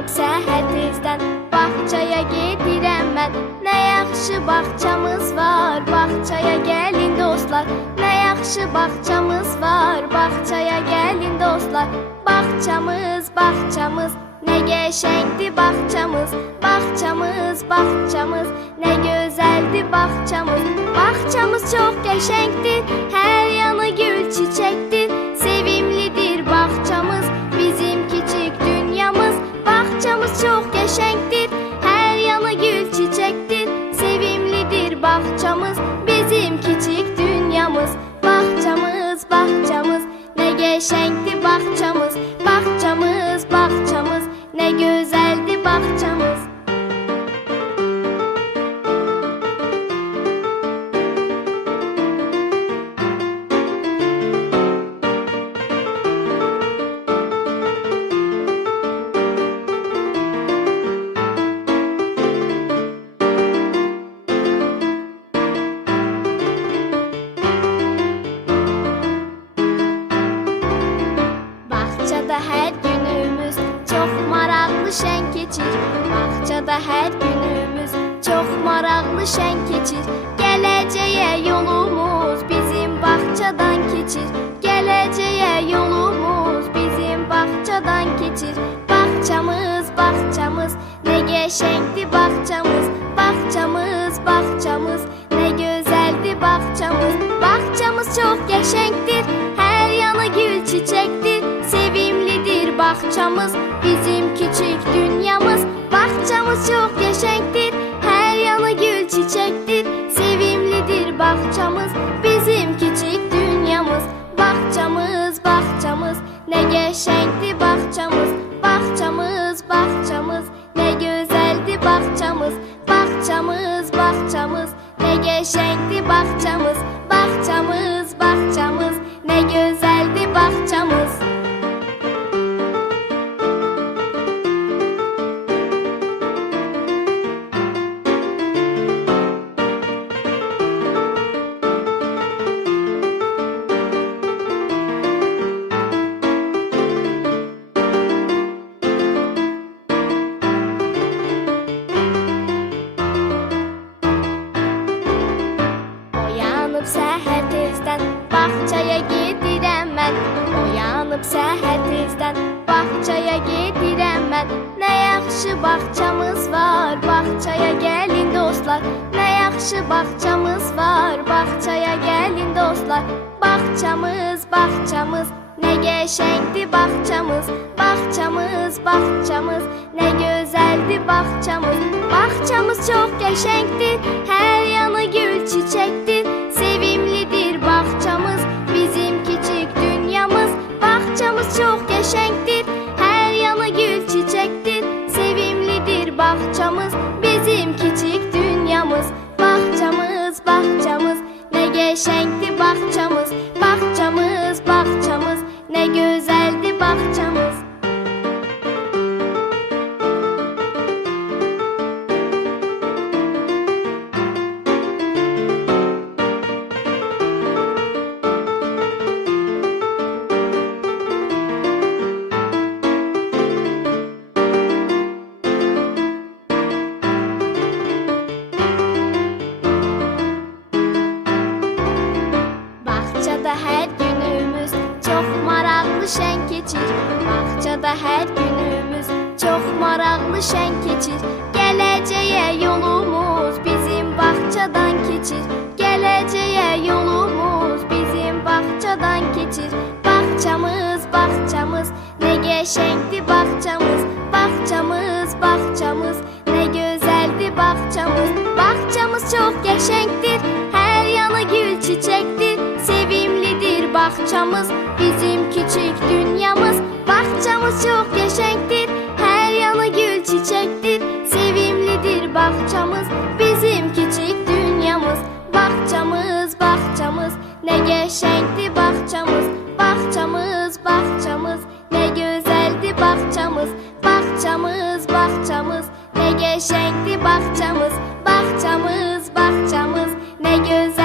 Oyanıb səhər tezdən bağçaya gedirəm mən. Nə yaxşı bağçamız var, bağçaya gəlin dostlar. Nə yaxşı bağçamız var, bağçaya gəlin dostlar. Bağçamız, bağçamız, nə qəşəngdir bağçamız. Bağçamız, bağçamız, nə gözəldir bağçamız. Bağçamız çox qəşəngdir, hər yanı gül çiçəkdir. Sevimlidir bağçamız, bizim kiçik dünyamız. Bağçamız çox qəşəngdir, hər yanı gül çiçəkdir. Sevimlidir bağçamız, bizim kiçik dünyamız. Bağçamız, bağçamız, nə qəşəngdir bağçamız. Bağçamız, bağçamız, nə gözəldir bağçamız. Bağçada hər günümüz çox maraqlı şən keçir. Bağçada hər günümüz çox maraqlı şən keçir. Gələcəyə yolumuz bizim bağçadan keçir. Gələcəyə yolumuz bizim bağçadan keçir. Bağçamız, bağçamız, nə qəşəngdir bağçamız. Bağçamız, bağçamız, nə gözəldir bağçamız. Bağçamız çox qəşəngdir, hər yanı gül çiçəkdir. Sevimlidir bağçamız, bizim kiçik dünyamız. Bağçamız çox qəşəngdir, hər yanı gül çiçəkdir. Sevimlidir bağçamız, bizim kiçik dünyamız. Bağçamız, bağçamız, nə qəşəngdir bağçamız. Bağçamız, bağçamız, nə gözəldir bağçamız. Bağçamız, bağçamız, nə qəşəngdir bağçamız. Bağçamız, bağçamız, nə gözəldir bağçamız. Oyanıb səhər tezdən bağçaya gedirəm mən. Oyanıb səhər tezdən bağçaya gedirəm mən. Nə yaxşı bağçamız var, bağçaya gəlin dostlar. Nə yaxşı bağçamız var, bağçaya gəlin dostlar. Bağçamız, bağçamız, nə qəşəngdir bağçamız. Bağçamız, bağçamız, nə gözəldir bağçamız. Bağçamız çox qəşəngdir, hər yanı gül çiçəkdir. Sevimlidir bağçamız, bizim kiçik dünyamız. Bağçamız çox qəşəngdir, hər yanı gül çiçəkdir. Sevimlidir bağçamız, bizim kiçik dünyamız. Bağçamız, bağçamız, nə qəşəngdir bağçamız. Bağçamız, bağçamız, nə gözəldir bağçamız. Bağçada hər günümüz çox maraqlı şən keçir. Bağçada hər günümüz çox maraqlı şən keçir. Gələcəyə yolumuz bizim bağçadan keçir. Gələcəyə yolumuz bizim bağçadan keçir. Bağçamız, bağçamız, nə qəşəngdir bağçamız. Bağçamız, bağçamız, nə gözəldir bağçamız. Bağçamız çox qəşəngdir, hər yanı gül çiçəkdir. Sevimlidir bağçamız, bizim kiçik dünyamız. Bağçamız çox qəşəngdir, hər yanı gül çiçəkdir. Sevimlidir bağçamız, bizim kiçik dünyamız. Bağçamız, bağçamız, nə qəşəngdir bağçamız. Bağçamız, bağçamız, nə gözəldir bağçamız. Bağçamız, bağçamız, nə qəşəngdir bağçamız. Bağçamız, bağçamız, nə gözəldir